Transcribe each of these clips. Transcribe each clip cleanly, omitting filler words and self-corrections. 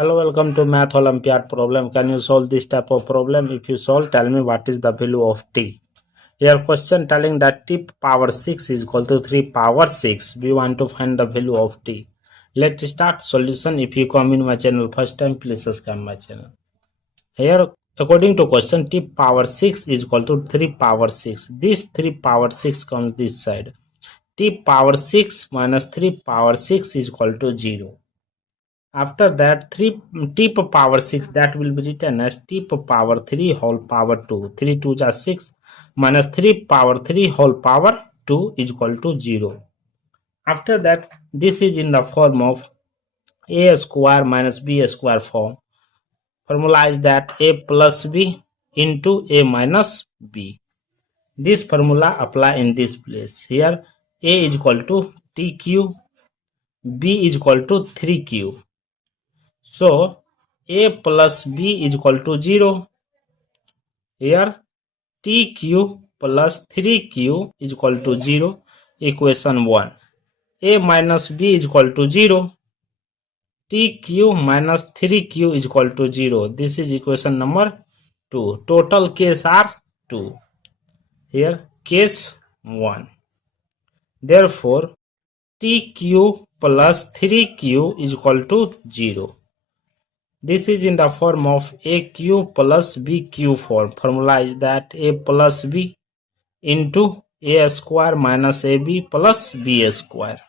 Hello, welcome to Math Olympiad problem. Can you solve this type of problem? If you solve, tell me what is the value of t. Here question telling that t power 6 is equal to 3 power 6. We want to find the value of t. Let's start solution. If you come in my channel first time, please subscribe my channel. Here, according to question, t power 6 is equal to 3 power 6. This 3 power 6 comes this side. T power 6 minus 3 power 6 is equal to 0. After that, t power 6, that will be written as t power 3 whole power 2. 3 2 are 6 minus 3 power 3 whole power 2 is equal to 0. After that, this is in the form of a square minus b square form. Formula is that a plus b into a minus b. This formula apply in this place. Here a is equal to tq, b is equal to 3q. So a plus b is equal to 0. Here tq plus 3q is equal to 0. Equation 1. A minus b is equal to 0. tq minus 3q is equal to 0. This is equation number 2. Total case are 2. Here case 1. Therefore tq plus 3q is equal to 0. This is in the form of aq plus bq form. Formula is that a plus b into a square minus ab plus b square.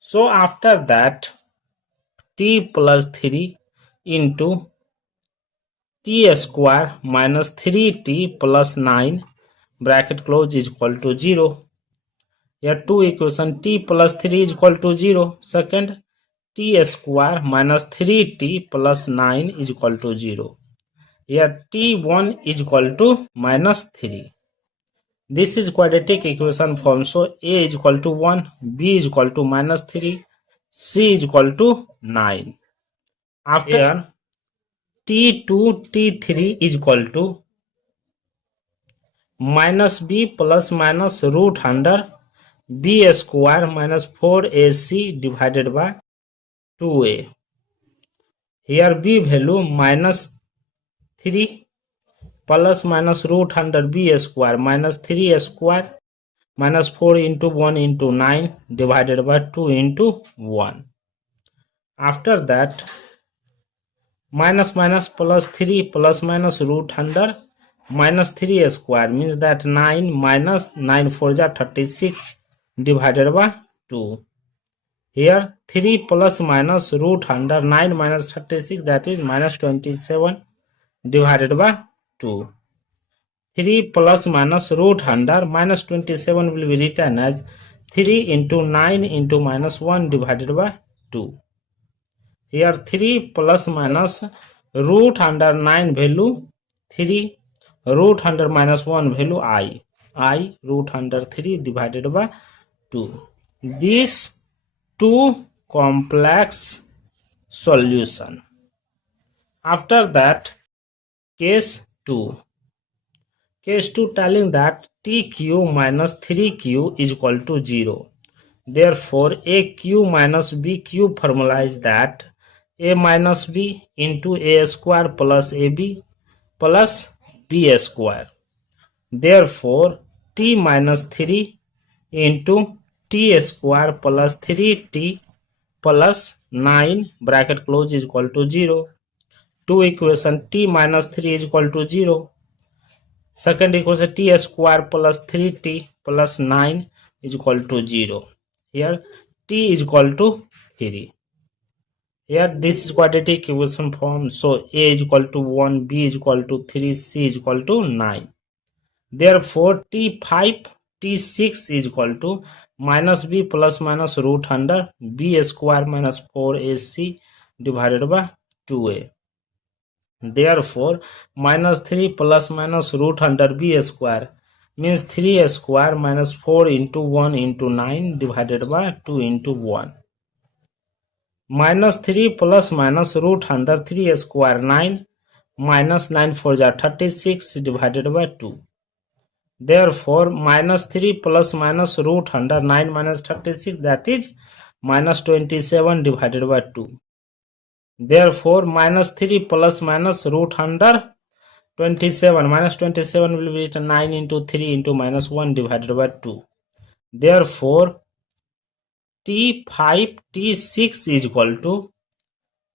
So after that, t plus 3 into t square minus 3t plus 9 bracket close is equal to 0. Here two equation, t plus 3 is equal to 0. Second, t square minus 3t plus 9 is equal to 0. Here t1 is equal to minus 3. This is quadratic equation form. So a is equal to 1, b is equal to minus 3, c is equal to 9. After here, t2, t3 is equal to minus b plus minus root under b square minus 4ac divided by 2a. Here b value minus 3 plus minus root under b square minus 3 square minus 4 into 1 into 9 divided by 2 into 1. After that, minus minus plus 3 plus minus root under minus 3 square means that 9 minus 9 4 is 36 divided by 2. Here 3 plus minus root under 9 minus 36, that is minus 27 divided by 2. 3 plus minus root under minus 27 will be written as 3 into 9 into minus 1 divided by 2. Here 3 plus minus root under 9 value 3, root under minus 1 value I root under 3 divided by 2. These two complex solution. After that, case 2. Case 2 telling that tq minus 3q is equal to 0. Therefore, aq minus bq formula is that a minus b into a square plus ab plus b square. Therefore, t minus 3 into t square plus 3t plus 9 bracket close is equal to 0. Two equation, t minus 3 is equal to 0. Second equation, t square plus 3t plus 9 is equal to 0. Here t is equal to 3. Here this is quadratic equation form. So a is equal to 1, b is equal to 3, c is equal to 9. Therefore t5, t6 is equal to minus b plus minus root under b square minus 4ac divided by 2a. Therefore, minus 3 plus minus root under b square means 3 square minus 4 into 1 into 9 divided by 2 into 1. Minus 3 plus minus root under 3 square 9 minus 9 4 is 36 divided by 2. Therefore, minus 3 plus minus root under 9 minus 36, that is minus 27 divided by 2. Therefore, minus 3 plus minus root under 27. Minus 27 will be written 9 into 3 into minus 1 divided by 2. Therefore, T5, T6 is equal to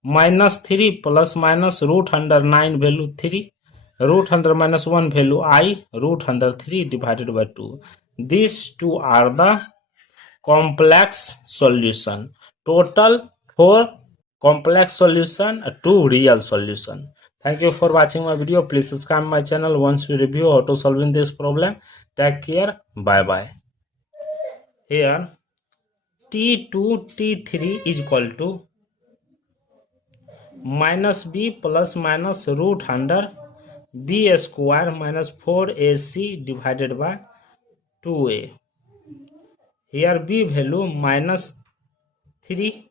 minus 3 plus minus root under 9 value 3, root under minus 1 value I, root under 3 divided by 2. These two are the complex solution. Total 4 complex solution, 2 real solution. Thank you for watching my video. Please subscribe my channel once we review how to solving this problem. Take care. Bye bye. Here T2 T3 is equal to minus b plus minus root under b square minus 4ac divided by 2a. Here b value minus 3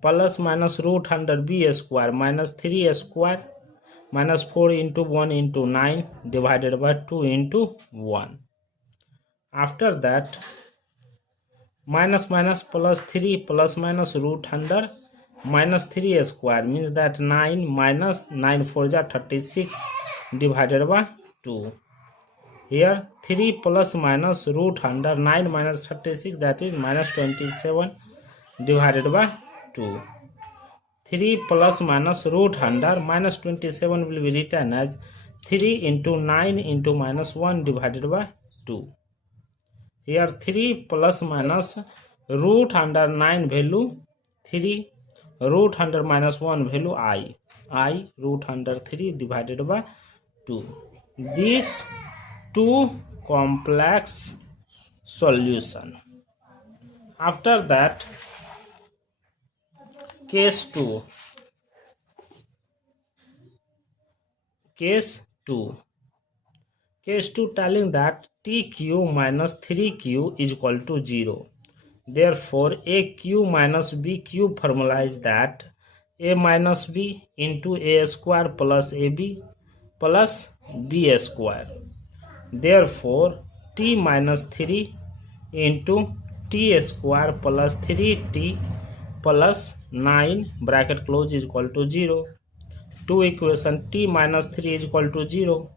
plus minus root under b square minus 3 square minus 4 into 1 into 9 divided by 2 into 1. After that, minus minus plus 3 plus minus root under minus 3 square means that 9 minus 9 4 ja 36 divided by 2. Here 3 plus minus root under 9 minus 36, that is minus 27 divided by 2. 3 plus minus root under minus 27 will be written as 3 into 9 into minus 1 divided by 2. Here 3 plus minus root under 9 value 3, root under minus 1 value I root under 3 divided by 2. These two complex solution. After that, case 2. Case 2 telling that tq minus 3q is equal to 0. Therefore, aq minus bq formula is that a minus b into a square plus ab plus b square. Therefore, t minus 3 into t square plus 3t plus 9 bracket close is equal to 0. Two equation t minus 3 is equal to 0.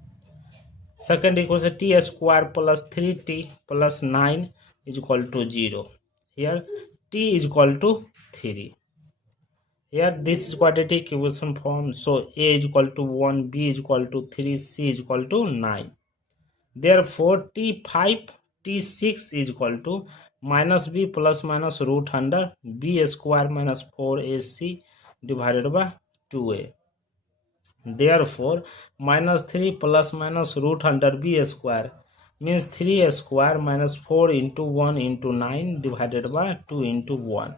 Second equation t square plus 3t plus 9 is equal to 0. Here t is equal to 3. Here this is quadratic equation form. So a is equal to 1, b is equal to 3, c is equal to 9. Therefore t5, t6 is equal to minus b plus minus root under b square minus 4ac divided by 2a. Therefore, minus 3 plus minus root under b square means 3 square minus 4 into 1 into 9 divided by 2 into 1.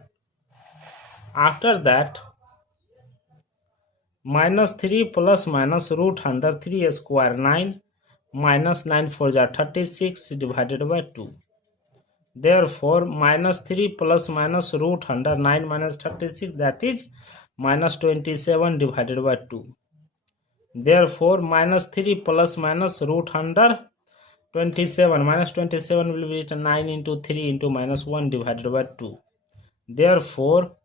After that, minus 3 plus minus root under 3 square 9 minus 9 4 ja 36 divided by 2. Therefore, minus 3 plus minus root under 9 minus 36, that is minus 27 divided by 2. Therefore, minus 3 plus minus root under 27, minus 27 will be written 9 into 3 into minus 1 divided by 2. Therefore,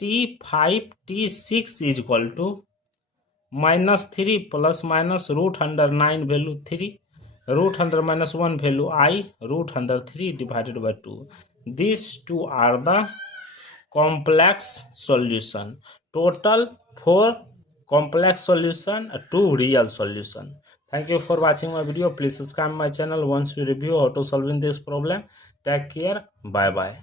t5, t6 is equal to minus 3 plus minus root under 9 value 3, root under minus 1 value I, root under 3 divided by 2. These two are the complex solution. Total 4 complex solution, 2 real solution. Thank you for watching my video. Please subscribe my channel once we review how to solving this problem. Take care. Bye bye.